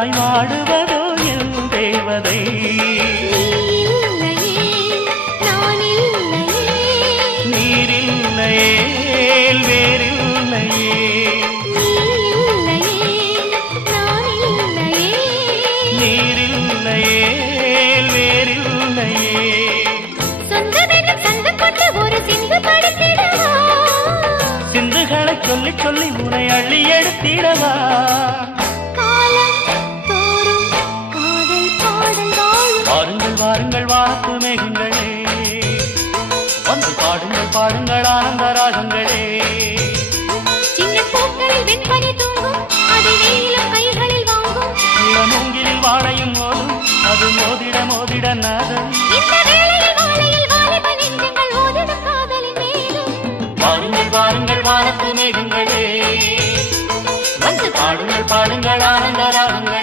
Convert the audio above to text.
எனக்காய் வாடுவதோ என் தேவதை. நீரில்லையே வேறில்லையே, நீரில்லையே வேறில்லையே. சிந்துகளை சொல்லி சொல்லி உனை அள்ளி எடுத்திடவா. வாருங்கள் வாருங்கள் வானத்து மேகங்களே, வந்து பாடுங்கள் பாடுங்கள் ஆனந்த ராகங்களே. சின்ன பூக்களில் வெண்பனி தூங்கும், அது வெயிலும் கைகளில் வாங்கும். மூங்கிலில் வாழையும் மோதும், அது மோதிட மோதிட நாதம். இந்த வேளையில் வாழையில் வாலிப நெஞ்சங்கள் ஓதிடும் காதலின் மேலும். வாருங்கள் வாருங்கள் வானத்து மேகங்களே, வந்து பாடுங்கள் பாடுங்கள் ஆனந்த ராகங்களே.